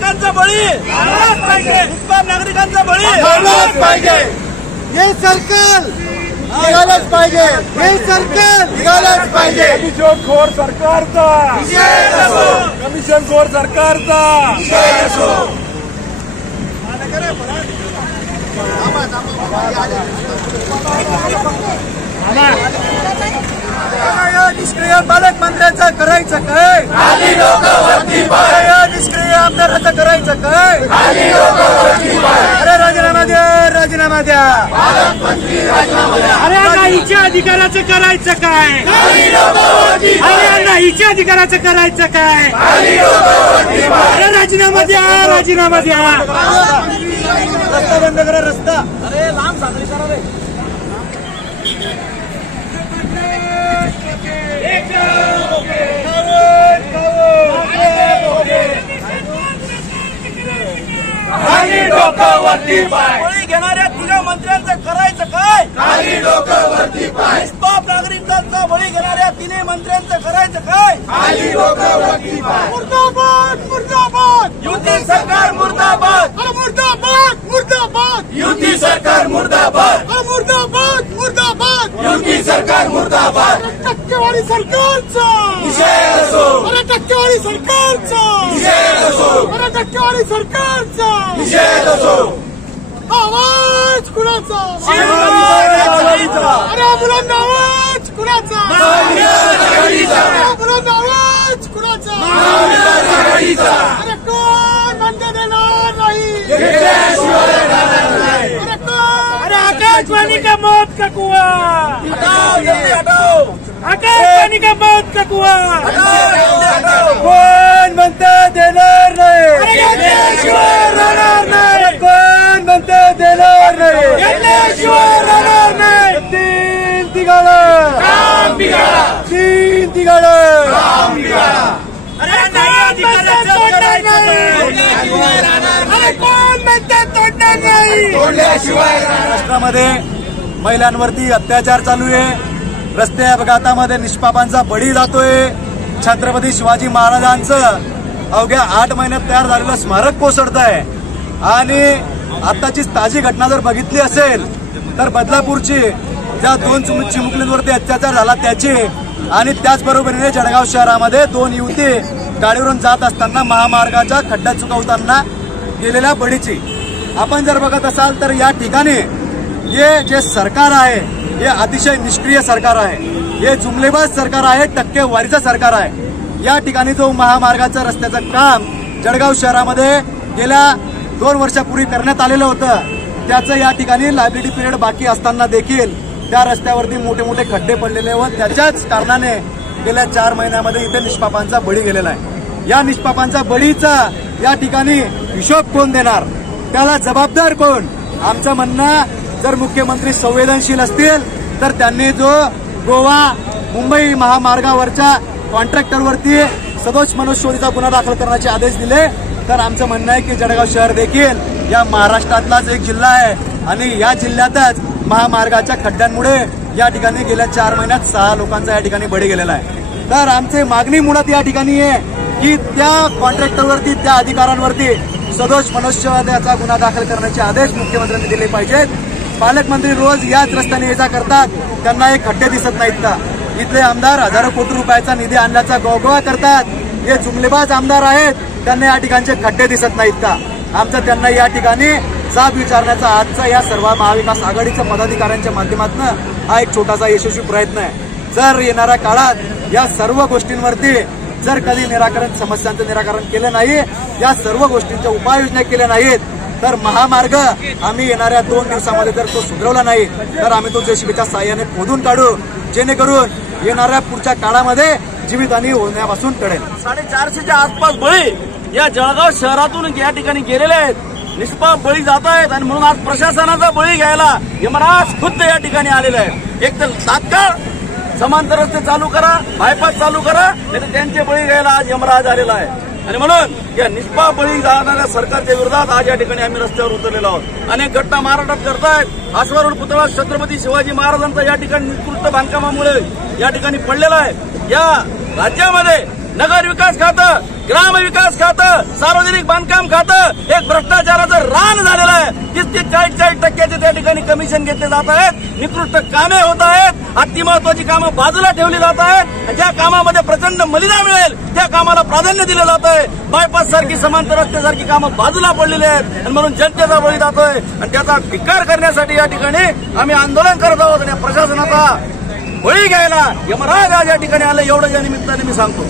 नागरिकांचा बळी झालाच पाहिजे, निष्पाप नागरिकांचा बळी झालाच पाहिजे। हे सरकार निघालंच पाहिजे, हे सरकार निघालंच पाहिजे। कमिशनखोर सरकारचा कमिशनखोर सरकारचा निष्क्रिय पालकमंत्र्यांचं करायचं काय? निष्क्रिय आमदाराचं करायचं काय? अरे राजीनामा द्या, राजीनामा द्या। अरे नाहीच्या अधिकाराचं करायचं काय? अरे नाहीच्या अधिकाराचं करायचं काय? अरे राजीनामा द्या, राजीनामा द्या। रस्ता बंद करा, रस्ता। अरे लांब साखळी करा रे। खाली डोकं वरती पाय, बळी घेणाऱ्या तिघा मंत्र्यांचं करायचं काय? खाली डोकं वरती पाय, निष्पाप नागरिकांचा बळी घेणाऱ्या तिन्ही मंत्र्यांचं करायचं काय? खाली डोकं वरती पाय। मुर्दाबाद, मुर्दाबाद, युती सरकार मुर्दाबाद, मुर्दाबाद, मुर्दाबाद, युती सरकार मुर्दाबाद, मुर्दाबाद, मुर्दाबाद, युती सरकार मुर्दाबाद। टक्केवारी सरकारचा विजय असो, अरे टक्केवारी सरकारचा विजय असो, अरे टक्केवारी सरकारचा विजय असो। आवाज कुणाचा? आघाडीचा, अरे मुलांना आवाज कुणाचा? आघाडीचा, अरे मुलांना आवाज कुणाचा? आघाडीचा, अरे कोण म्हणते देणार नाही? घेतल्याशिवाय राहणार नाही। अरे कोण? अरे आकाशवाणी का मौत का कुआ, हटाओ, जल्दी हटाओ, आकाशवाणी का मौत का कुआ। हटाओ, जल्दी हटाओ। कोण म्हणते देणार नाही? घेतल्याशिवाय राहणार नाही। कोण म्हणते देणार नाही? घेतल्याशिवाय राहणार नाही। तीन तिघाळं काम बिघाडा, तीन तिघाळं काम बिघाडा। अरे नाही अधिकाराचं करायचं नाही। अरे कोण म्हणते तोडणार नाही? तोडल्याशिवाय राहणार। महाराष्ट्रामध्ये महिलांवरती अत्याचार चालू आहे, रस्ते अपघातामध्ये निष्पापांचा बळी जातोय, छत्रपती शिवाजी महाराजांचं अवघ्या 8 महिन्यात तयार झालेलं स्मारक कोसळत आहे। आणि आताची ताजी घटना जर बघितली असेल तर बदलापूरची ज्या 2 चिमुकलींवरती अत्याचार झाला त्याची, आणि त्याचबरोबरीने जळगाव शहरामध्ये 2 युवती गाडीवरून जात असताना महामार्गाच्या खड्ड्यात चुकवताना गेलेल्या बळीची आपण जर बघत असाल तर या ठिकाणी हे जे सरकार आहे हे अतिशय निष्क्रिय सरकार आहे, हे जुमलेबाज सरकार आहे, टक्केवारीचं सरकार आहे। या ठिकाणी जो महामार्गाचं रस्त्याचं काम जळगाव शहरामध्ये गेल्या 2 वर्षापूर्वी करण्यात आलेलं होतं, त्याचं या ठिकाणी लायबिलिटी पिरियड बाकी असताना देखील त्या रस्त्यावरती मोठे मोठे खड्डे पडलेले व त्याच्याच कारणाने गेल्या 4 महिन्यामध्ये इथे निष्पापांचा बळी गेलेला आहे। या निष्पापांचा बळीचा या ठिकाणी हिशोब कोण देणार, त्याला जबाबदार कोण? आमचं म्हणणं, जर मुख्यमंत्री संवेदनशील असतील तर त्यांनी जो गोवा मुंबई महामार्गावरच्या कॉन्ट्रॅक्टरवरती सदोष मनुष्यवधीचा गुन्हा दाखल करण्याचे आदेश दिले तर आमचं म्हणणं आहे की जळगाव शहर देखील या महाराष्ट्रातलाच एक जिल्हा आहे आणि या जिल्ह्यातच महामार्गाच्या खड्ड्यांमुळे या ठिकाणी गेल्या 4 महिन्यात 6 लोकांचा या ठिकाणी बळी गेलेला आहे। तर आमची मागणी मुळात या ठिकाणी आहे की त्या कॉन्ट्रॅक्टरवरती, त्या अधिकाऱ्यांवरती सदोष मनुष्यवधाचा गुन्हा दाखल करण्याचे आदेश मुख्यमंत्र्यांनी दिले पाहिजेत। पालकमंत्री रोज याच रस्त्याने ये जा करतात, त्यांना हे खड्डे दिसत नाहीत का? इथले आमदार हजारो कोटी रुपयाचा निधी आणण्याचा गवगवा करतात, हे जुमलेबाज आमदार आहेत, त्यांना या ठिकाणचे खड्डे दिसत नाहीत का? आमचा त्यांना या ठिकाणी जाब विचारण्याचा आजचा या सर्व महाविकास आघाडीच्या पदाधिकाऱ्यांच्या माध्यमातून हा एक छोटासा यशस्वी प्रयत्न आहे। जर येणाऱ्या काळात या सर्व गोष्टींवरती जर कधी समस्यांचं निराकरण केलं नाही, या सर्व गोष्टींच्या उपाययोजना केल्या नाहीत तर महामार्ग आम्ही येणाऱ्या 2 दिवसामध्ये जर तो सुधारवला नाही तर आम्ही तो जेसीबीच्या साहाय्याने खोदून काढू, जेणेकरून येणाऱ्या पुढच्या काळामध्ये जीवितहानी होण्यापासून टळेल। 450च्या आसपास बळी या जळगाव शहरातून या ठिकाणी गेलेले आहेत, निष्पाप बळी जात आहेत आणि म्हणून आज प्रशासनाचा बळी घ्यायला यमराज खुद्द या ठिकाणी आलेले आहेत। एक तर तात्काळ समांतर रस्ते चालू करा, बायपास चालू करा, नाही तर त्यांचे बळी घ्यायला आज यमराज आलेला आहे। आणि म्हणून या निष्पाप बळी जाणाऱ्या सरकारच्या विरोधात आज या ठिकाणी आम्ही रस्त्यावर उतरलेलो आहोत। अनेक घटना महाराष्ट्रात करतायत। आश्वारोड पुतळा छत्रपती शिवाजी महाराजांचा या ठिकाणी निकृष्ट बांधकामामुळे या ठिकाणी पडलेला आहे। या राज्यामध्ये नगर विकास खातं, ग्राम विकास खातं, सार्वजनिक बांधकाम खातं एक भ्रष्टाचाराचं रान झालेलं आहे. 30-40% त्या ठिकाणी कमिशन घेतले जात आहेत. निकृष्ट कामे होत आहेत. अतिमहत्वाची कामं बाजूला ठेवली जात आहेत. ज्या कामामध्ये प्रचंड मलिदा मिळेल त्या कामाला प्राधान्य दिलं जात आहे. बायपास सारखी समांतर रस्त्यासारखी कामं बाजूला पडलेली आहेत आणि म्हणून जनतेचा बळी जातोय आणि त्याचा धिक्कार करण्यासाठी या ठिकाणी आम्ही आंदोलन करत आहोत. आणि प्रशासनाचा बळी घ्यायला यमराज आज या ठिकाणी आलं एवढं या निमित्ताने मी सांगतो.